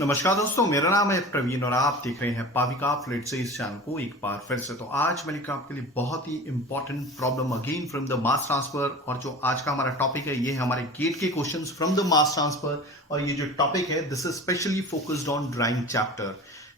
नमस्कार दोस्तों, मेरा नाम है प्रवीण और आप देख रहे हैं पाविका फ्लिट से इस चैनल को एक बार फिर से। तो आज मैं लेकर आपके लिए बहुत ही important problem again from the mass transfer. और जो आज का हमारा टॉपिक है ये है हमारे गेट के questions from the mass transfer. और ये जो टॉपिक है this is specially focused on drying chapter.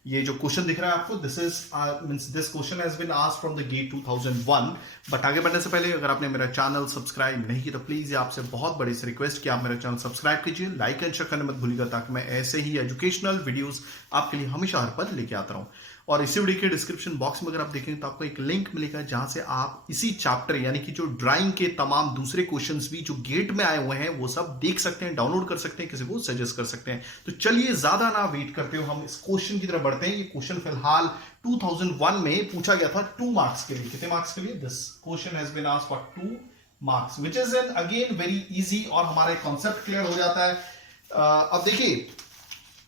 ये जो क्वेश्चन दिख रहा है आपको this is means this question has been asked from the GATE 2001। But आगे बढ़ने से पहले अगर आपने मेरा चैनल सब्सक्राइब नहीं किया तो प्लीज ये आपसे बहुत बड़ी सी रिक्वेस्ट कि आप मेरा चैनल सब्सक्राइब कीजिए, लाइक एंड शेयर करना मत भूलिएगा ताकि मैं ऐसे ही एजुकेशनल वीडियोस आपके लिए हमेशा हर पल लेके आता रहूं। और इसी वीडियो के डिस्क्रिप्शन बॉक्स में अगर आप देखेंगे तो आपको एक लिंक मिलेगा जहां से आप इसी चैप्टर यानी कि जो ड्राइंग के तमाम दूसरे क्वेश्चंस भी जो गेट में आए हुए हैं वो सब देख सकते हैं, डाउनलोड कर सकते हैं, किसी को सजेस्ट कर सकते हैं। तो चलिए ज्यादा ना वेट करते हो, हम इस क्वेश्चन की तरफ बढ़ते हैं। ये क्वेश्चन फिलहाल 2001 में पूछा गया था 2 मार्क्स के लिए। कितने मार्क्स के लिए? This question has been asked for 2 marks which is an again very easy और हमारा कॉन्सेप्ट क्लियर हो जाता है। अब देखिए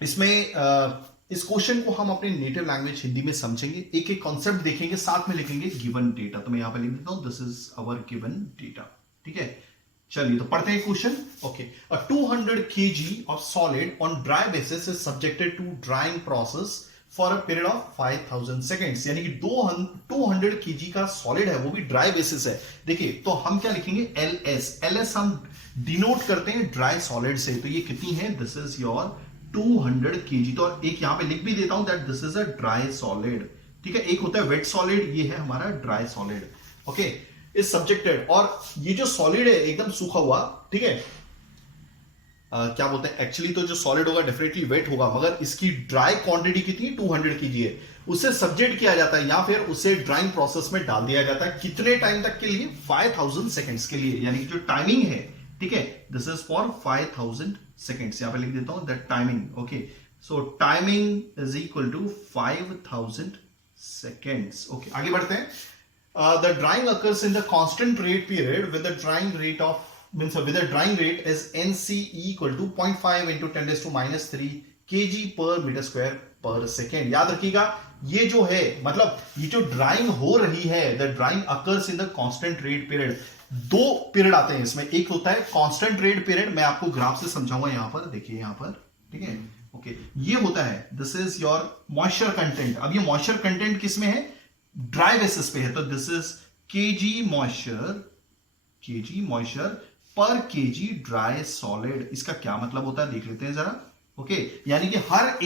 इसमें इस क्वेश्चन को हम अपने नेटिव लैंग्वेज हिंदी में समझेंगे, एक एक कॉन्सेप्ट देखेंगे, साथ में लिखेंगे गिवन डेटा। तो मैं यहां पर लिख देता हूं this is our given data. ठीक है, चलिए तो पढ़ते हैं question. Okay, a 200 kg of solid on dry basis is subjected to drying process for a period of 5000 seconds. यानी कि 200 kg का सॉलिड है, वो भी ड्राई बेसिस है। देखिए तो हम क्या लिखेंगे? एलएस हम डिनोट करते हैं ड्राई सॉलिड से। तो ये कितनी है? This is your 200 kg। तो एक यहां पे लिख भी देता हूं that this is a dry solid. ठीक है, एक होता है वेट सॉलिड, ये है हमारा dry solid. Okay, is subjected. और ये जो सॉलिड है एकदम सूखा हुआ, ठीक है, क्या बोलते हैं एक्चुअली तो जो सॉलिड होगा डेफिनेटली वेट होगा, मगर इसकी ड्राई क्वांटिटी कितनी 200 kg है, उसे सब्जेक्ट किया जाता है या फिर उसे ड्राइंग प्रोसेस में डाल दिया जाता है। कितने टाइम तक के लिए? 5000 सेकेंड्स के लिए। यानी कि जो टाइमिंग है, ठीक है, दिस इज फॉर 5000 सेकेंड्स। यहां पे लिख देता हूं that timing. Okay, so timing is equal to 5000 seconds. Okay, आगे बढ़ते हैं। The drying occurs in the constant rate period with the drying rate of means with the drying rate is NC equal to 0.5 into 10⁻³ kg per meter square per second। याद रखिएगा ये जो है मतलब ये जो ड्राइंग हो रही है the drying occurs in the constant rate period. दो पीरियड आते हैं इसमें, एक होता है कांस्टेंट रेट पीरियड, मैं आपको ग्राफ से समझाऊंगा यहां पर, देखिए यहां पर, ठीक है। ओके, ये होता है this is your moisture content. अब ये मॉइस्चर कंटेंट किस में है? ड्राई बेसिस पे है। तो this is KG moisture per KG dry solid. इसका क्या मतलब होता है देख लेते हैं जरा। ओके, यानी कि हर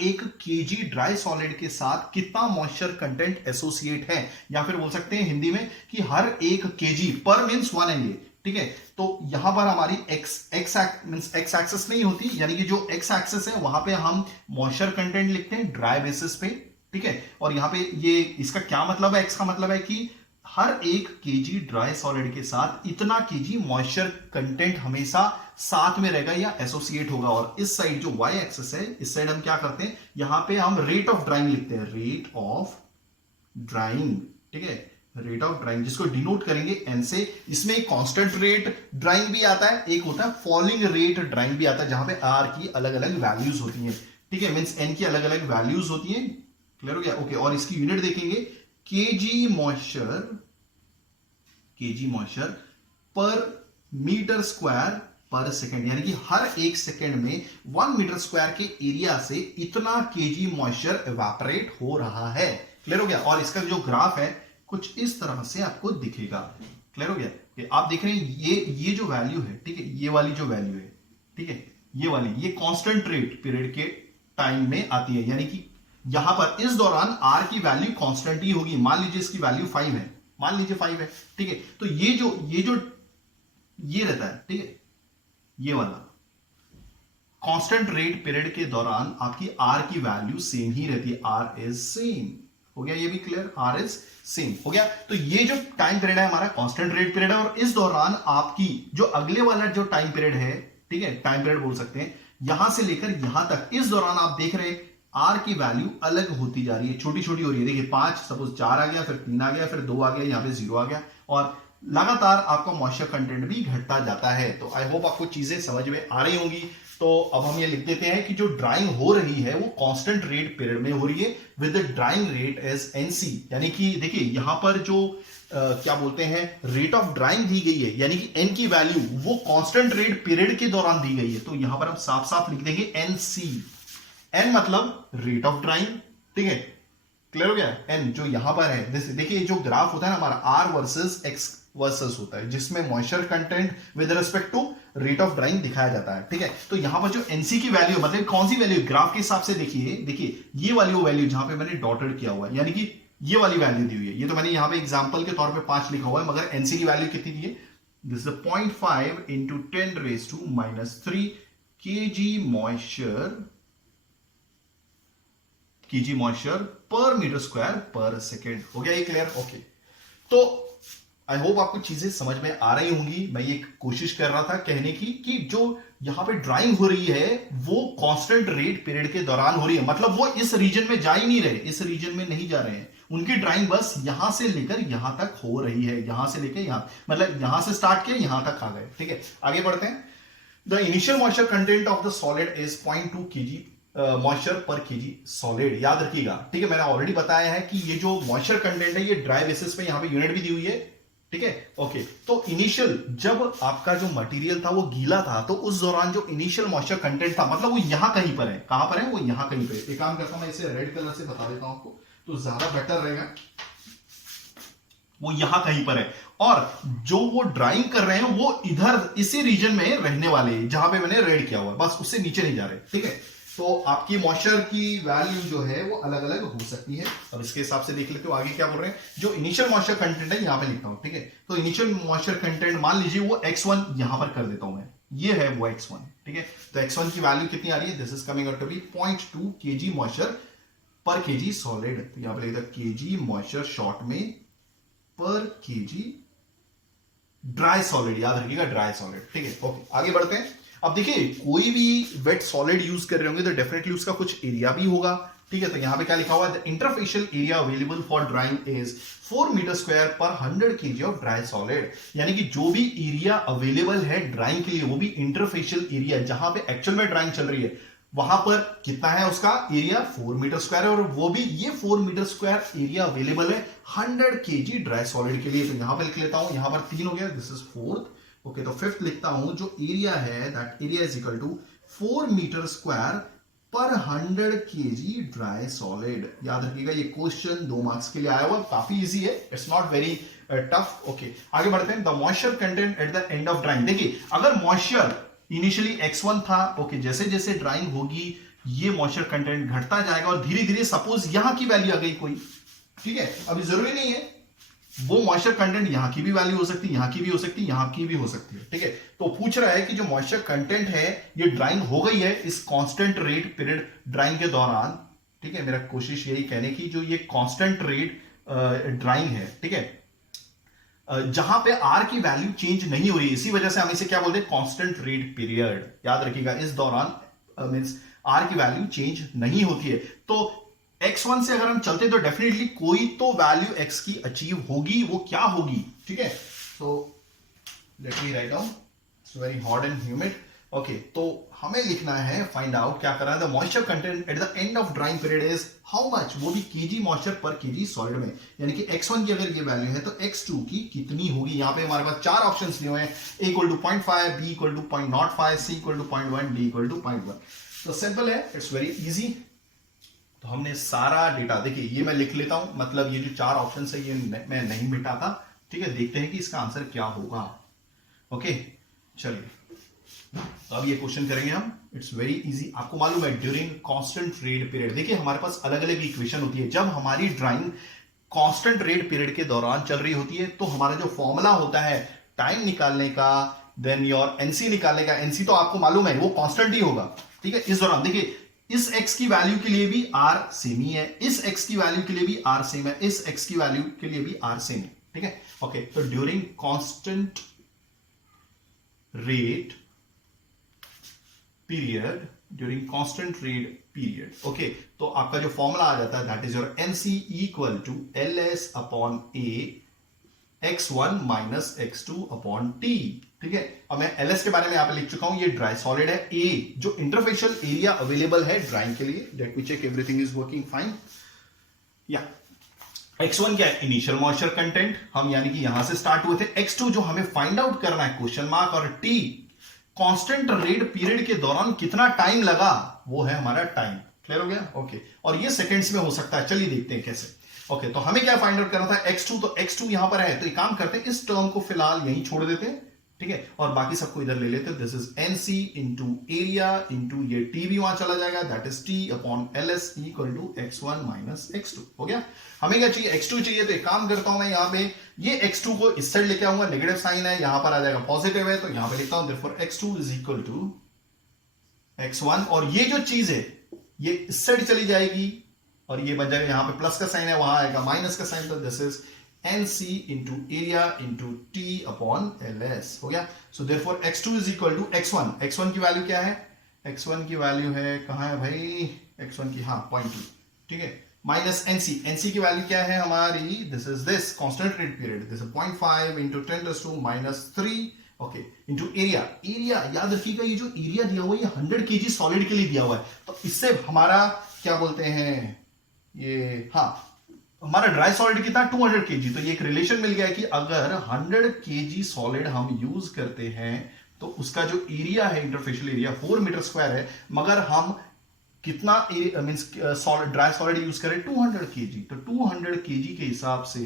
एक केजी ड्राई सॉलिड के साथ कितना मॉइस्चर कंटेंट एसोसिएट है, या फिर बोल सकते हैं हिंदी में कि हर एक केजी पर मींस 1 ml। ठीक है, तो यहां पर हमारी एक्स एक्सेस नहीं होती, यानी कि जो एक्स एक्सेस है वहां पे हम मॉइस्चर कंटेंट लिखते हैं ड्राई बेसिस पे। ठीक है, और यहां पे ये इसका क्या मतलब है? एक्स का मतलब है कि हर एक केजी ड्राई सॉलिड के साथ इतना केजी मॉइस्चर कंटेंट हमेशा साथ में रहेगा या एसोसिएट होगा। और इस साइड जो वाई एक्सिस है, इस साइड हम क्या करते हैं? यहां पे हम रेट ऑफ ड्राइंग लिखते हैं, रेट ऑफ ड्राइंग। ठीक है, रेट ऑफ ड्राइंग जिसको डिनोट करेंगे एन से। इसमें एक कांस्टेंट रेट ड्राइंग भी आता है, एक होता है फॉलिंग रेट ड्राइंग भी आता है, जहां पे आर की अलग अलग वैल्यूज होती हैं। ठीक है, मींस एन की अलग अलग वैल्यूज होती हैं। क्लियर हो गया? ओके, और इसकी यूनिट देखेंगे केजी मॉइस्चर पर मीटर स्क्वायर पर सेकेंड। यानी कि हर एक सेकेंड में 1 मीटर स्क्वायर के एरिया से इतना केजी मॉइस्चर एवापोरेट हो रहा है। क्लियर हो गया? और इसका जो ग्राफ है कुछ इस तरह से आपको दिखेगा। क्लियर हो गया? आप देख रहे हैं ये जो वैल्यू है, ठीक है, ये वाली जो वैल्यू है, ठीक है, ये वाली, ये कांस्टेंट रेट पीरियड के टाइम में आती है। यानी कि यहां पर इस दौरान आर की वैल्यू कांस्टेंट ही होगी। मान लीजिए इसकी वैल्यू 5 है, मान लीजिए 5 है, ठीक है, तो ये रहता है, ठीक है, ये वाला कांस्टेंट रेट पीरियड के दौरान आपकी आर की वैल्यू सेम ही रहती है। R is same. हो गया ये भी क्लियर? आर इज सेम हो गया। तो ये जो टाइम पीरियड है हमारा कांस्टेंट रेट पीरियड है, और इस दौरान आपकी जो अगले वाला जो टाइम पीरियड है, ठीक है, टाइम पीरियड बोल सकते हैं, यहां से लेकर यहां तक, इस दौरान आप देख रहे हैं आर की वैल्यू अलग होती जा रही है, छोटी छोटी हो रही है। देखिए 5 सपोज 4 आ गया, फिर 3 आ गया, फिर 2 आ गया, यहां पे 0 आ गया, और लगातार आपका मॉइस्चर कंटेंट भी घटता जाता है। तो आई होप आपको चीजें समझ में आ रही होंगी। तो अब हम ये लिख देते हैं कि जो ड्राइंग हो रही है वो कांस्टेंट रेट पीरियड में हो रही है with the drying rate as NC. यानी कि देखिए यहां पर जो क्या बोलते हैं, रेट ऑफ ड्राइंग दी गई है, यानी कि एन की वैल्यू वो कांस्टेंट रेट पीरियड के दौरान दी गई है, तो यहां पर हम साफ साफ लिख देंगे एन सी। एन मतलब रेट ऑफ ड्राइंग, ठीक है, क्लियर हो गया। एन जो यहां पर है, देखिए जो ग्राफ होता है ना हमारा आर वर्सेस एक्स वर्सेस होता है, जिसमें moisture content with respect to rate of drying दिखाया जाता है, ठीक है। तो यहां पर जो एनसी की वैल्यू, मतलब कौन सी वैल्यू, ग्राफ के हिसाब से देखिए ये वाली वो वैल्यू जहां पे मैंने डॉटेड किया हुआ है, यानी कि ये वाली वैल्यू दी हुई है। ये तो मैंने यहां पे एग्जांपल के तौर पे 5 लिखा हुआ है, मगर एनसी की वैल्यू कितनी दी है, this is 0.5 into 10⁻³ KG moisture पर मीटर स्क्वायर पर सेकेंड। हो गया ये क्लियर? ओके, तो आई होप आपको चीजें समझ में आ रही होंगी। मैं ये कोशिश कर रहा था कहने की कि जो यहां पे ड्राइंग हो रही है वो कांस्टेंट रेट पीरियड के दौरान हो रही है, मतलब वो इस रीजन में जा ही नहीं रहे, इस रीजन में नहीं जा रहे हैं, उनकी ड्राइंग बस यहां से लेकर यहां तक हो रही है, यहां से लेकर यहां, मतलब यहां से स्टार्ट किया यहां तक आ गए, ठीक है। आगे बढ़ते हैं। The initial moisture content of the solid is 0.2 kg moisture per kg solid. याद रखिएगा, ठीक है, मैंने ऑलरेडी बताया है कि ये जो मॉइस्चर कंटेंट है ये ड्राई बेसिस पे यहां पे यूनिट भी दी हुई है, ठीक है। ओके, तो इनिशियल जब आपका जो मटेरियल था वो गीला था, तो उस दौरान जो इनिशियल मॉइस्चर कंटेंट था, मतलब वो यहां कहीं पर है, कहां पर है, वो यहां कहीं पर। एक काम करता हूं, मैं इसे रेड कलर से बता देता हूं आपको, तो ज्यादा बेटर रहेगा। वो यहां कहीं पर है, और जो वो ड्राइंग कर रहे हैं वो इधर इसी रीजन में रहने वाले हैं जहां पे मैंने रेड किया हुआ है, बस उससे नीचे नहीं जा रहे, ठीक है। तो आपकी मॉइस्चर की वैल्यू जो है वो अलग अलग हो सकती है, और इसके हिसाब से देख लेते हो आगे क्या बोल रहे हैं। जो इनिशियल मॉइस्चर कंटेंट है यहां पे लिखता हूं, ठीक है। तो इनिशियल मॉइस्चर कंटेंट मान लीजिए वो x1 यहां पर कर देता हूं मैं, ये है वो x1, ठीक है। तो x1 की वैल्यू कितनी आ रही है, this is coming out to be 0.2 kg moisture per kg solid. तो यहां पर लिखता केजी मॉइस्चर शॉर्ट में पर केजी ड्राई सॉलिड, याद रखिएगा ड्राई सॉलिड, ठीक है। ओके, आगे बढ़ते हैं। अब देखिए कोई भी वेट सॉलिड यूज कर रहे होंगे तो डेफिनेटली उसका कुछ एरिया भी होगा, ठीक है। तो यहां पे क्या लिखा हुआ है, the interfacial area available for drying is 4 metre square per 100 kg of dry solid. यानी कि जो भी एरिया अवेलेबल है ड्राइंग के लिए, वो भी इंटरफेशियल एरिया जहां पे एक्चुअल में ड्राइंग चल रही है, वहां पर कितना है उसका एरिया, 4 मीटर स्क्वायर है, और वो भी ये 4 मीटर स्क्वायर एरिया अवेलेबल है 100 kg ड्राई सॉलिड के लिए। तो यहां पर लिख लेता हूं, यहां पर 3 हो गया, दिस इज 4th। ओके, तो 5th लिखता हूं, जो एरिया है that area is equal to 4 metre square per 100 kg dry solid. याद रखिएगा ये क्वेश्चन 2 मार्क्स के लिए आया हुआ, काफी इजी है, it's not very tough. Okay, आगे बढ़ते हैं। The moisture content at the end of drawing. देखिए अगर मॉइस्चर इनिशियली x1 था, ओके, जैसे जैसे ड्राइंग होगी ये मॉइस्चर कंटेंट घटता जाएगा, और धीरे धीरे सपोज यहां की वैल्यू आ गई कोई, ठीक है। अभी जरूरी नहीं है वो मॉइस्चर कंटेंट यहां की भी वैल्यू हो सकती है, यहां की भी हो सकती है, यहां की भी हो सकती है, ठीक है। तो पूछ रहा है कि जो मॉइस्चर कंटेंट है ये ड्राइंग हो गई है इस कांस्टेंट रेट पीरियड ड्राइंग के दौरान, ठीक है। मेरा कोशिश यही कहने की जो ये कांस्टेंट रेट ड्राइंग है, ठीक है, जहां पे आर की वैल्यू चेंज नहीं हो रही है, इसी वजह से हम इसे क्या बोलते हैं, कांस्टेंट रेट पीरियड। याद रखिएगा इस दौरान मींस आर की वैल्यू चेंज नहीं होती है। तो x1 से अगर हम चलते तो डेफिनेटली कोई तो वैल्यू x की अचीव होगी, वो क्या होगी, ठीक है। तो let me write down, it's very hot and humid. Okay, तो हमें लिखना है, फाइंड आउट क्या करना है, the moisture content at the end of drawing period is how much, वो भी KG moisture per kg solid में। यानी कि x1 की अगर ये वैल्यू है तो x2 की कितनी होगी। यहां पे हमारे पास 4 ऑप्शंस दिए हुए हैं, a equal to 0.5, b equal to 0.05, c equal to 0.1, d equal to 0.1। तो सिंपल है, इट्स वेरी इजी। तो हमने सारा डेटा, देखिए ये मैं लिख लेता हूं, मतलब ये जो 4 ऑप्शन है ये मैं नहीं मिटाता, ठीक है। देखते हैं कि इसका आंसर क्या होगा। ओके, चलिए तो अब ये क्वेश्चन करेंगे हम, इट्स वेरी इजी। आपको मालूम है ड्यूरिंग कांस्टेंट रेट पीरियड, देखिए हमारे पास अलग अलग इक्वेशन होती है। जब हमारी ड्राइंग कांस्टेंट रेट पीरियड के दौरान चल रही होती है तो हमारा जो फॉर्मूला होता है टाइम निकालने का, देन योर एनसी निकालने का, एनसी तो आपको मालूम है वो कांस्टेंट ही होगा, ठीक है। इस दौरान देखिए इस x की वैल्यू के लिए भी r सेम ही है, इस x की वैल्यू के लिए भी r सेम है, इस x की वैल्यू के लिए भी r सेम है, ठीक है। ओके, तो during constant rate period, during constant rate period, okay, तो आपका जो फॉर्मूला आ जाता है that is your NC equal to ls upon a x1 minus x2 upon t, ठीक है। अब मैं ls के बारे में यहां पे लिख चुका हूं, ये ड्राई सॉलिड है, a जो इंटरफेशियल एरिया अवेलेबल है ड्राइंग के लिए, let me check everything is working fine, या x1 क्या है, इनिशियल मॉइस्चर कंटेंट, हम यानी कि यहां से स्टार्ट हुए थे। x2 जो हमें फाइंड आउट करना है, क्वेश्चन मार्क, और t कांस्टेंट रेट पीरियड के दौरान कितना टाइम लगा, वो है हमारा टाइम। क्लियर हो गया? ओके। और ये सेकंड्स में हो सकता है, चलिए देखते हैं कैसे। ओके, तो हमें क्या फाइंड आउट करना था, x2, तो x2 यहां पर है, तो एक काम करते हैं, इस टर्म को फिलहाल यहीं छोड़ देते हैं, ठीक है, और बाकी सबको इधर ले लेते हैं। This is NC into area into ये टी भी वहां चला जाएगा, that is T upon L S equal to x1 minus x2। हो गया? हमें क्या चाहिए, x2 चाहिए, तो एक काम करता हूं मैं, यहां पे ये x2 को इस साइड लेके आऊंगा, नेगेटिव साइन है, यहां पर आ जाएगा पॉजिटिव है, तो यहां पे लिखता हूं therefore x2 is equal to x1, और ये जो चीज है ये इस साइड चली जाएगी, और ये बन जाएगा, यहां पे प्लस का साइन है, वहां आएगा माइनस का साइन, तो this is NC into area into T upon LS। हो गया? So therefore x2 is equal to x1। x1 की वैल्यू क्या है, x1 की वैल्यू है, कहां है भाई, x1 की, हाँ 0.2, ठीक है, माइनस NC की वैल्यू क्या है हमारी, this is this constant rate period, this is 0.5 into 10⁻³ okay, into area. Area याद रखिएगा, ये जो एरिया दिया हुआ है ये 100 kg सॉलिड के लिए दिया हुआ है, तो इससे हमारा क्या बोलते हैं ये, हाँ, हमारा ड्राई सॉलिड कितना, 200 kg, तो ये एक रिलेशन मिल गया है कि अगर 100 kg सॉलिड हम यूज करते हैं तो उसका जो एरिया है, इंटरफेशियल एरिया 4 मीटर स्क्वायर है, मगर हम कितना means solid, dry solid use करें 200 kg, तो 200 kg के हिसाब से,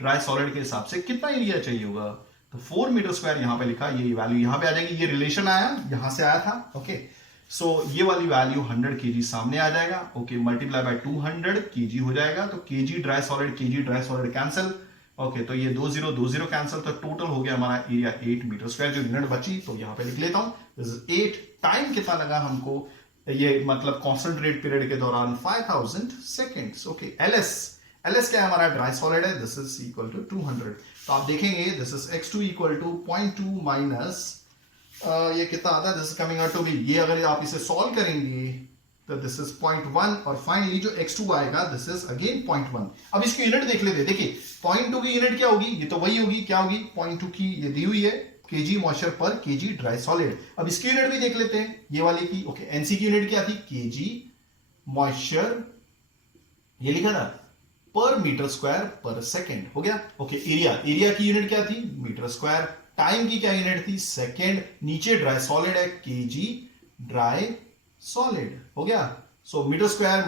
ड्राई सॉलिड के हिसाब से कितना एरिया चाहिए होगा, तो 4 मीटर स्क्वायर यहां पे लिखा, ये वैल्यू यहां पे आ जाएगी, ये रिलेशन आया यहां से आया था। ओके, सो ये वाली वैल्यू 100 kg सामने आ जाएगा। ओके, मल्टीप्लाई बाय 200 kg हो जाएगा, तो kg dry solid cancel. Okay, तो ये 20 कैंसिल, तो टोटल हो गया हमारा एरिया 8 मीटर स्क्वायर, जो यूनिट बची तो यहां पे लिख लेता हूं, दिस इज 8। टाइम कितना लगा हमको, ये मतलब कांस्टेंट रेट पीरियड के दौरान 5000 सेकेंड्स। ओके, एलएस क्या है हमारा, ड्राई सॉलिड है, दिस इज इक्वल टू 200, तो आप देखेंगे this is x2 equal to 0.2 minus ये कितना आता है, this is coming out to be, ये अगर आप इसे सॉल्व करेंगे तो दिस इज 0.1, और फाइनली जो x2 आएगा दिस इज अगेन 0.1। अब इसकी यूनिट देख लेते हैं, देखिए 0.2 की यूनिट क्या होगी, ये तो वही होगी, क्या होगी, 0.2 की ये दी हुई है, kg moisture per kg dry solid. अब इसकी यूनिट भी देख लेते हैं, ये वाली की। ओके, एनसी की यूनिट क्या थी, kg मॉइस्चर, ये लिखा था पर मीटर स्क्वायर पर सेकेंड। हो गया? ओके, एरिया की यूनिट क्या थी, मीटर स्क्वायर, टाइम की क्या यूनिट थी, सेकेंड, नीचे ड्राई सॉलिड है, kg ड्राई सॉलिड। हो गया? So metre square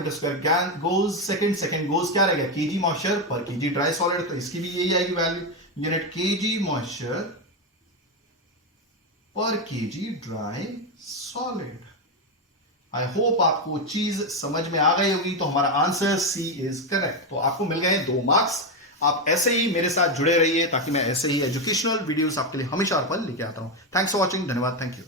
goes second goes क्या रहेगा, kg moisture per kg dry solid, तो इसकी भी यही आएगी value, unit kg moisture per kg dry solid. I hope आपको चीज समझ में आ गई होगी, तो हमारा आंसर सी इज करेक्ट। तो आपको मिल गए 2 मार्क्स। आप ऐसे ही मेरे साथ जुड़े रहिए, ताकि मैं ऐसे ही एजुकेशनल वीडियोस आपके लिए हमेशा पर लेके आता हूं। थैंक्स फॉर वॉचिंग, धन्यवाद, थैंक यू।